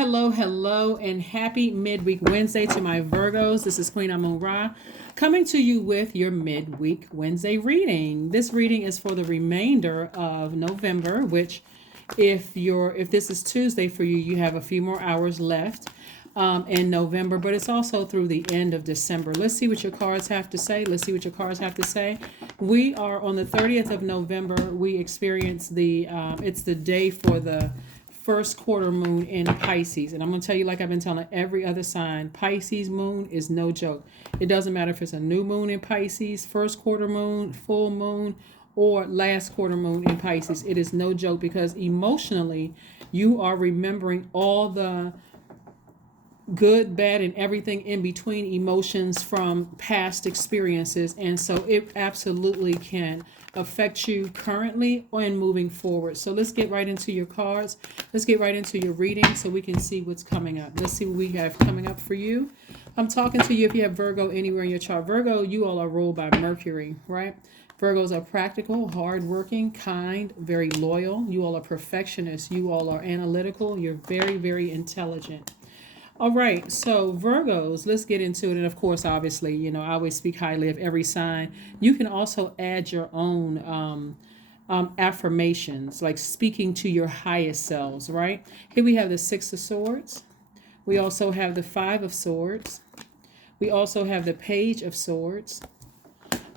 Hello, hello, and happy midweek Wednesday to my Virgos. This is Queen Amun Ra coming to you with your midweek Wednesday reading. This reading is for the remainder of November, which if this is Tuesday for you, you have a few more hours left in November, but it's also through the end of December. Let's see what your cards have to say. Let's see what your cards have to say. We are on the 30th of November. We experience it's the day for the first quarter moon in Pisces. And I'm going to tell you, like I've been telling every other sign, Pisces moon is no joke. It doesn't matter if it's a new moon in Pisces, first quarter moon, full moon, or last quarter moon in Pisces. It is no joke because emotionally, you are remembering all the good, bad, and everything in between emotions from past experiences. And so it absolutely can affect you currently and moving forward. So let's get right into your cards. Let's get right into your reading so we can see what's coming up. Let's see what we have coming up for you. I'm talking to you if you have Virgo anywhere in your chart. Virgo, you all are ruled by Mercury, right? Virgos are practical, hardworking, kind, very loyal. You all are perfectionists. You all are analytical. You're very, very intelligent. All right, so Virgos, let's get into it. And of course, obviously, I always speak highly of every sign. You can also add your own affirmations, like speaking to your highest selves, right? Here we have the Six of Swords. We also have the Five of Swords. We also have the Page of Swords.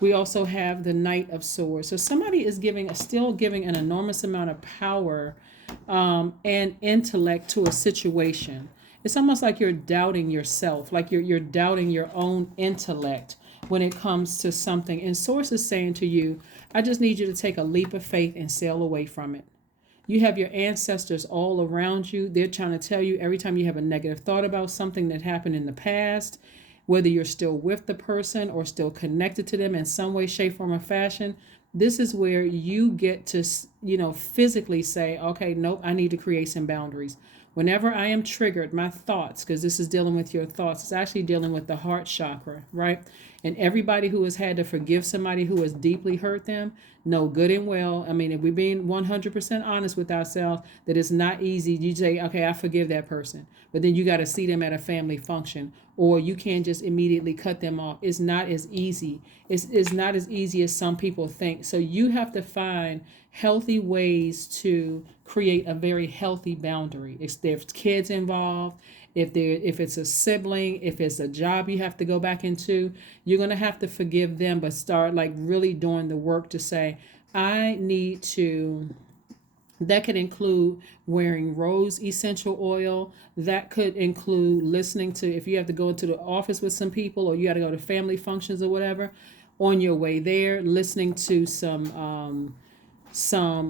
We also have the Knight of Swords. So somebody is still giving an enormous amount of power and intellect to a situation. It's almost like you're doubting yourself, like you're doubting your own intellect when it comes to something. And Source is saying to you, I just need you to take a leap of faith and sail away from it. You have your ancestors all around you. They're trying to tell you every time you have a negative thought about something that happened in the past, whether you're still with the person or still connected to them in some way, shape, form, or fashion, this is where you get to, physically say, okay, nope, I need to create some boundaries. Whenever I am triggered, my thoughts, because this is dealing with your thoughts, it's actually dealing with the heart chakra, right? And everybody who has had to forgive somebody who has deeply hurt them know good and well. I mean, if we're being 100% honest with ourselves, that it's not easy. You say, okay, I forgive that person. But then you got to see them at a family function, or you can't just immediately cut them off. It's not as easy. It's not as easy as some people think. So you have to find healthy ways to create a very healthy boundary. If there's kids involved, if it's a sibling, if it's a job you have to go back into, you're going to have to forgive them, but start like really doing the work to say, I need to. That could include wearing rose essential oil. That could include listening to, if you have to go into the office with some people or you got to go to family functions or whatever, on your way there, listening to some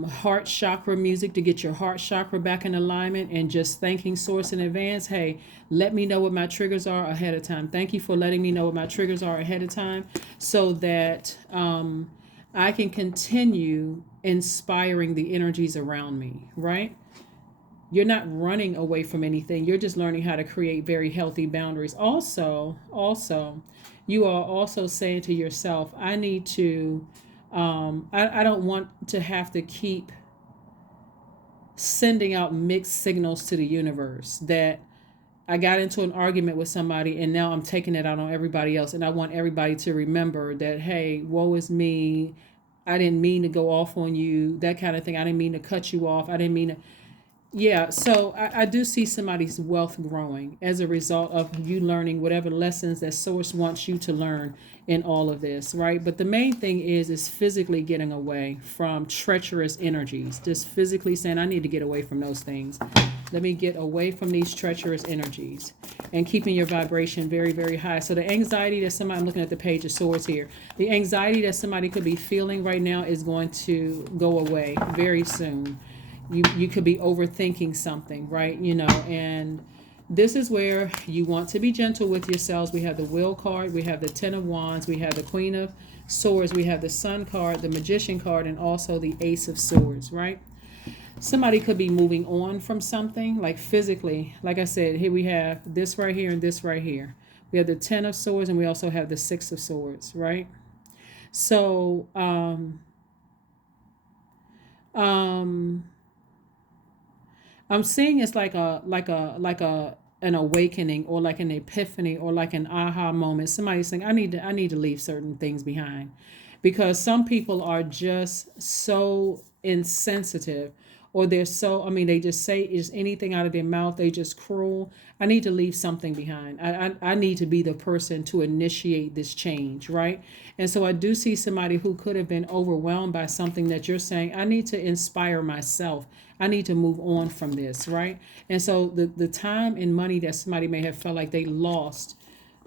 heart chakra music to get your heart chakra back in alignment, and just thanking Source in advance. Hey, let me know what my triggers are ahead of time. Thank you for letting me know what my triggers are ahead of time so that I can continue inspiring the energies around me, right? You're not running away from anything. You're just learning how to create very healthy boundaries. Also, you are also saying to yourself, I need to I don't want to have to keep sending out mixed signals to the universe that I got into an argument with somebody and now I'm taking it out on everybody else. And I want everybody to remember that, hey, woe is me. I didn't mean to go off on you, that kind of thing. I didn't mean to cut you off. I didn't mean to. Yeah, so I do see somebody's wealth growing as a result of you learning whatever lessons that Source wants you to learn in all of this, right? But the main thing is physically getting away from treacherous energies. Just physically saying, I need to get away from those things. Let me get away from these treacherous energies, and keeping your vibration very, very high. So the anxiety that somebody, I'm looking at the Page of Swords here, the anxiety that somebody could be feeling right now is going to go away very soon. You could be overthinking something, right? And this is where you want to be gentle with yourselves. We have the Will card, we have the Ten of Wands, we have the Queen of Swords, we have the Sun card, the Magician card, and also the Ace of Swords, right? Somebody could be moving on from something, like physically. Like I said, here we have this right here and this right here. We have the Ten of Swords and we also have the Six of Swords, right? So, um, I'm seeing it's like a an awakening or like an epiphany or like an aha moment. Somebody's saying, I need to leave certain things behind. Because some people are just so insensitive, or they're so, I mean, they just say is anything out of their mouth, they just cruel. I need to leave something behind. I need to be the person to initiate this change, right? And so I do see somebody who could have been overwhelmed by something that you're saying, I need to inspire myself. I need to move on from this, right? And so the time and money that somebody may have felt like they lost,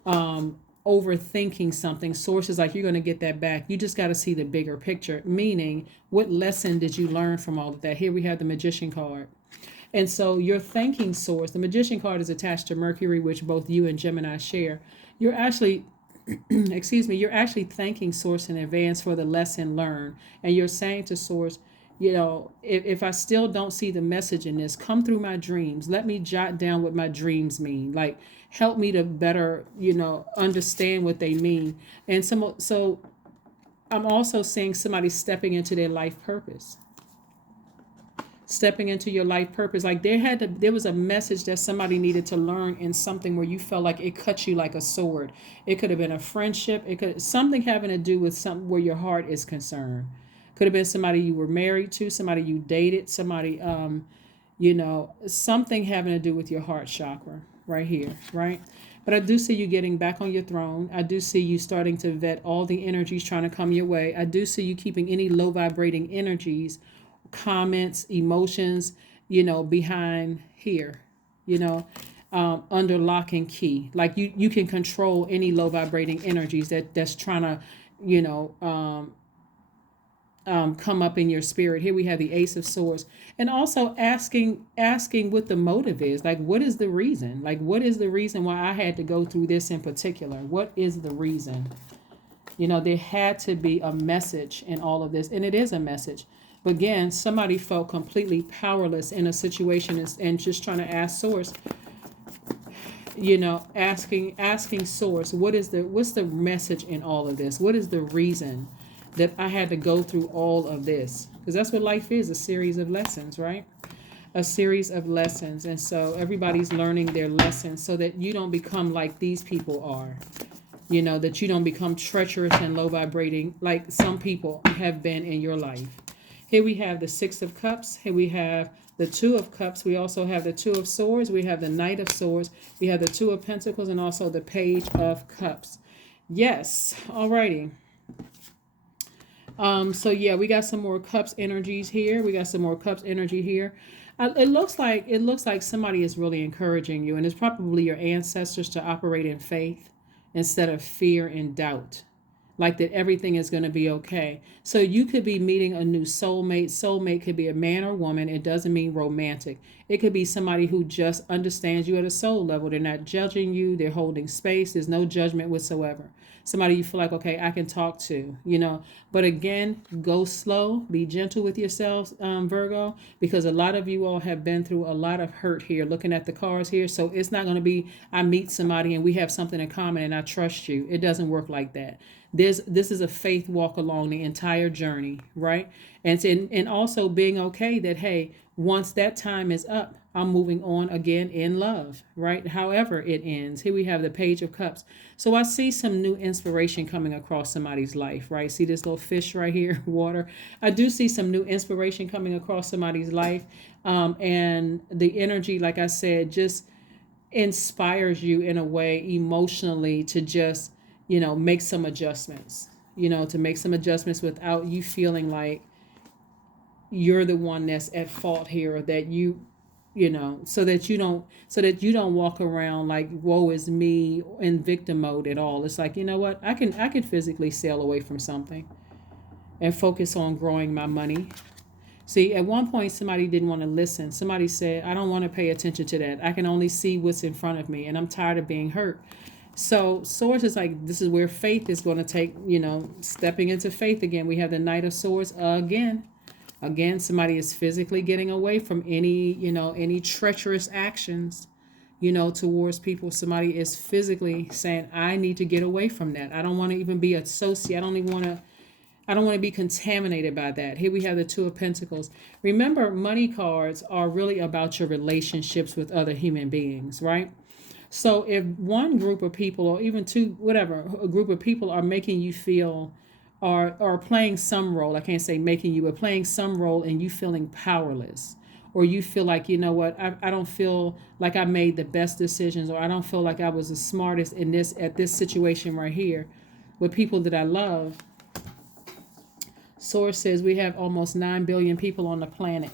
overthinking something, sources like you're going to get that back. You just got to see the bigger picture, meaning what lesson did you learn from all of that? Here we have the Magician card. And so your thanking source, the Magician card is attached to Mercury, which both you and Gemini share. You're actually, excuse me, you're actually thanking source in advance for the lesson learned. And you're saying to source, if I still don't see the message in this, come through my dreams. Let me jot down what my dreams mean. Like, help me to better, understand what they mean. And so I'm also seeing somebody stepping into their life purpose. Stepping into your life purpose. Like there was a message that somebody needed to learn in something where you felt like it cut you like a sword. It could have been a friendship. It could something having to do with something where your heart is concerned. Could have been somebody you were married to, somebody you dated, somebody, something having to do with your heart chakra right here, right? But I do see you getting back on your throne. I do see you starting to vet all the energies trying to come your way. I do see you keeping any low vibrating energies, comments, emotions, behind here, under lock and key. Like you can control any low vibrating energies that's trying to, come up in your spirit. Here we have the Ace of Swords, and also asking what the motive is. Like, what is the reason? Like, what is the reason why I had to go through this in particular? What is the reason? There had to be a message in all of this, and it is a message. But again, somebody felt completely powerless in a situation and just trying to ask source, asking source, what's the message in all of this? What is the reason that I had to go through all of this? Because that's what life is, a series of lessons, right? A series of lessons. And so everybody's learning their lessons so that you don't become like these people are. That you don't become treacherous and low vibrating like some people have been in your life. Here we have the Six of Cups. Here we have the Two of Cups. We also have the Two of Swords. We have the Knight of Swords. We have the Two of Pentacles and also the Page of Cups. Yes. Alrighty. So yeah, we got some more cups energies here. We got some more cups energy here. It looks like somebody is really encouraging you, and it's probably your ancestors to operate in faith instead of fear and doubt. Like that everything is going to be okay. So you could be meeting a new soulmate. Soulmate could be a man or woman. It doesn't mean romantic. It could be somebody who just understands you at a soul level. They're not judging you. They're holding space. There's no judgment whatsoever. Somebody you feel like, okay, I can talk to, But again, go slow. Be gentle with yourselves, Virgo, because a lot of you all have been through a lot of hurt here. Looking at the cards here. So it's not going to be, I meet somebody and we have something in common and I trust you. It doesn't work like that. This is a faith walk along the entire journey, right? And also being okay that, hey, once that time is up, I'm moving on again in love, right? However it ends. Here we have the Page of Cups. So I see some new inspiration coming across somebody's life, right? See this little fish right here, water. I do see some new inspiration coming across somebody's life. And the energy, like I said, just inspires you in a way emotionally to just, make some adjustments, to make some adjustments without you feeling like you're the one that's at fault here, or that so that you don't walk around like woe is me in victim mode at all. It's like, what, I can physically sail away from something and focus on growing my money. See, at one point somebody didn't want to listen. Somebody said, I don't want to pay attention to that. I can only see what's in front of me and I'm tired of being hurt. So Swords is like, this is where faith is going to take, stepping into faith again. We have the Knight of Swords again. Again, somebody is physically getting away from any treacherous actions, towards people. Somebody is physically saying, I need to get away from that. I don't want to even be associated. I don't even want to, I don't want to be contaminated by that. Here we have the Two of Pentacles. Remember, money cards are really about your relationships with other human beings, right? So if one group of people, or even two, whatever, a group of people are making you feel, are playing some role, I can't say making you, but playing some role in you feeling powerless, or you feel like, you know what, I don't feel like I made the best decisions, or I don't feel like I was the smartest in this, at this situation right here with people that I love. Source says we have almost 9 billion people on the planet.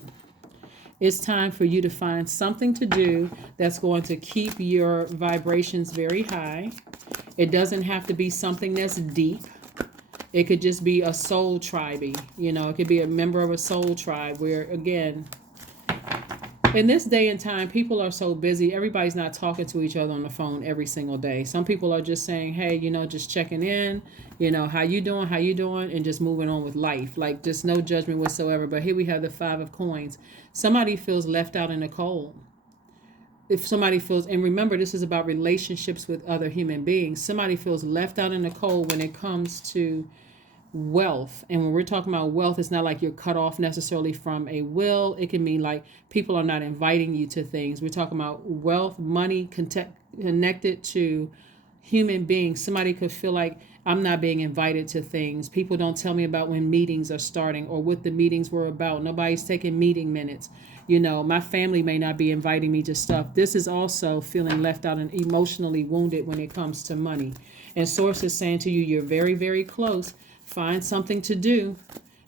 It's time for you to find something to do that's going to keep your vibrations very high. It doesn't have to be something that's deep. It could just be a soul tribe. You know, it could be a member of a soul tribe where, again, in this day and time, people are so busy. Everybody's not talking to each other on the phone every single day. Some people are just saying, hey, you know, just checking in, you know, how you doing, and just moving on with life. Like, just no judgment whatsoever. But here we have the 5 of coins. Somebody feels left out in the cold. If somebody feels, and remember, this is about relationships with other human beings. Somebody feels left out in the cold when it comes to wealth. And when we're talking about wealth, it's not like you're cut off necessarily from a will. It can mean like people are not inviting you to things. We're talking about wealth, money connected to human beings. Somebody could feel like I'm not being invited to things. People don't tell me about when meetings are starting or what the meetings were about. Nobody's taking meeting minutes. You know, my family may not be inviting me to stuff. This is also feeling left out and emotionally wounded when it comes to money. And Source is saying to you, you're very, very close. Find something to do,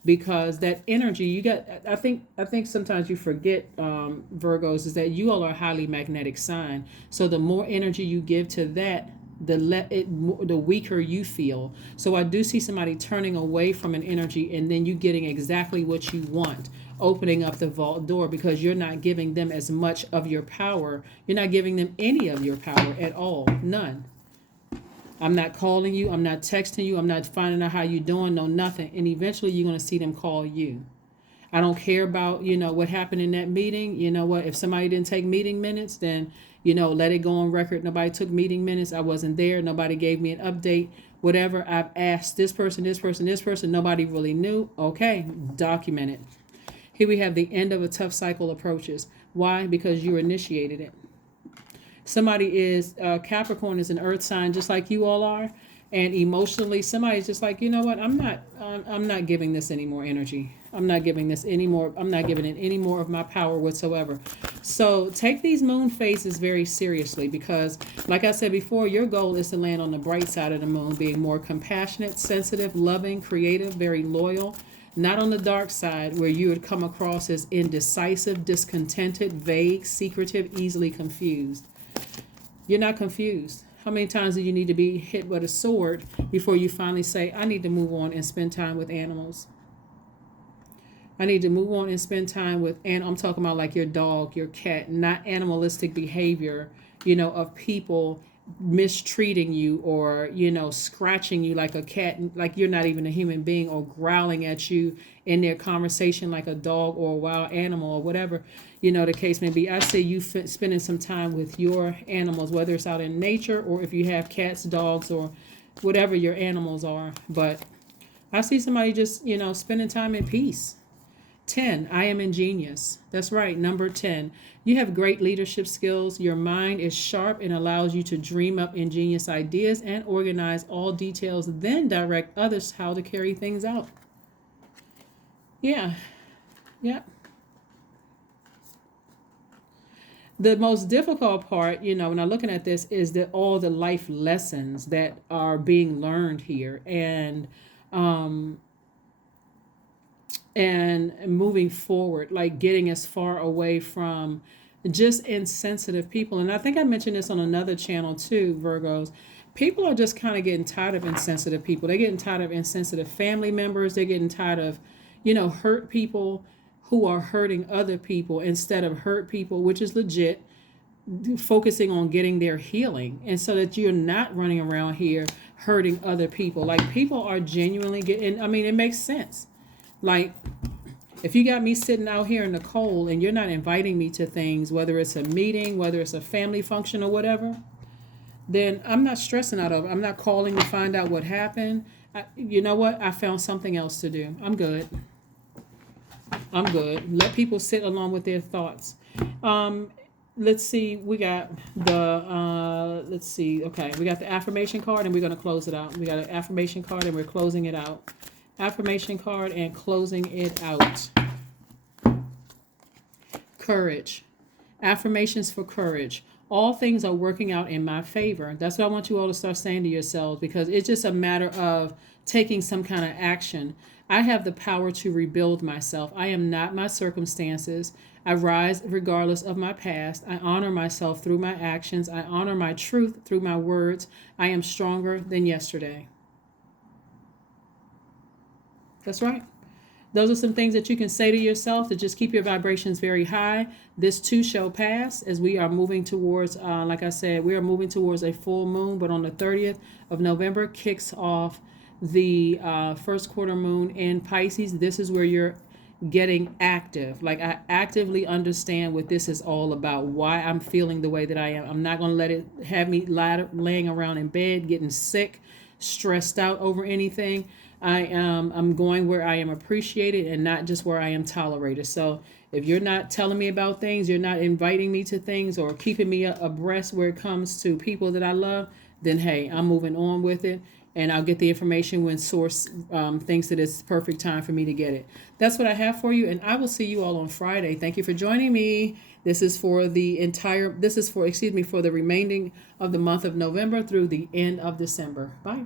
because that energy you got, I think sometimes you forget, Virgos, is that you all are a highly magnetic sign. So the more energy you give to that, the weaker you feel. So I do see somebody turning away from an energy and then you getting exactly what you want, opening up the vault door, because you're not giving them as much of your power. You're not giving them any of your power at all. None. I'm not calling you. I'm not texting you. I'm not finding out how you're doing. No, nothing. And eventually you're going to see them call you. I don't care about, you know, what happened in that meeting. You know what? If somebody didn't take meeting minutes, then, you know, let it go on record. Nobody took meeting minutes. I wasn't there. Nobody gave me an update. Whatever. I've asked this person, this person, this person. Nobody really knew. Okay. Document it. Here we have the end of a tough cycle approaches. Why? Because you initiated it. Somebody is, Capricorn is an earth sign just like you all are. And emotionally, somebody's just like, you know what? I'm not giving this any more energy. I'm not giving this any more. I'm not giving it any more of my power whatsoever. So take these moon phases very seriously, because like I said before, your goal is to land on the bright side of the moon, being more compassionate, sensitive, loving, creative, very loyal. Not on the dark side where you would come across as indecisive, discontented, vague, secretive, easily confused. You're not confused. How many times do you need to be hit with a sword before you finally say, I need to move on and spend time with animals? I need to move on and spend time with, and I'm talking about like your dog, your cat, not animalistic behavior, you know, of people mistreating you or, you know, scratching you like a cat, like you're not even a human being, or growling at you in their conversation like a dog or a wild animal or whatever, you know, the case may be. I say you spending some time with your animals, whether it's out in nature or if you have cats, dogs, or whatever your animals are. But I see somebody just, you know, spending time in peace. 10, I am ingenious. That's right, number 10. You have great leadership skills. Your mind is sharp and allows you to dream up ingenious ideas and organize all details, then direct others how to carry things out. Yeah. The most difficult part, you know, when I'm looking at this, is that all the life lessons that are being learned here, and moving forward, like getting as far away from just insensitive people. And I think I mentioned this on another channel too, Virgos. People are just kind of getting tired of insensitive people. They're getting tired of insensitive family members. They're getting tired of, you know, hurt people who are hurting other people, instead of hurt people, which is legit, focusing on getting their healing. And so that you're not running around here hurting other people. Like, people are genuinely getting, I mean, it makes sense. Like, if you got me sitting out here in the cold and you're not inviting me to things, whether it's a meeting, whether it's a family function or whatever, then I'm not stressing out of it. I'm not calling to find out what happened. You know what? I found something else to do. I'm good. I'm good. Let people sit along with their thoughts. Um, let's see. We got the let's see. Okay, we got the affirmation card, and we're gonna close it out. We got an affirmation card, and we're closing it out. Affirmation card and closing it out. Courage. Affirmations for courage. All things are working out in my favor. That's what I want you all to start saying to yourselves, because it's just a matter of taking some kind of action. I have the power to rebuild myself. I am not my circumstances. I rise regardless of my past. I honor myself through my actions. I honor my truth through my words. I am stronger than yesterday. That's right. Those are some things that you can say to yourself to just keep your vibrations very high. This too shall pass, as we are moving towards, like I said, we are moving towards a full moon. But on the 30th of November kicks off the first quarter moon in Pisces. This is where you're getting active. Like, I actively understand what this is all about, why I'm feeling the way that I am. I'm not going to let it have me laying around in bed, getting sick, stressed out over anything. I'm going where I am appreciated and not just where I am tolerated. So if you're not telling me about things, you're not inviting me to things or keeping me abreast where it comes to people that I love, then hey, I'm moving on with it. And I'll get the information when source thinks that it's perfect time for me to get it. That's what I have for you. And I will see you all on Friday. Thank you for joining me. This is for the remaining of the month of November through the end of December. Bye.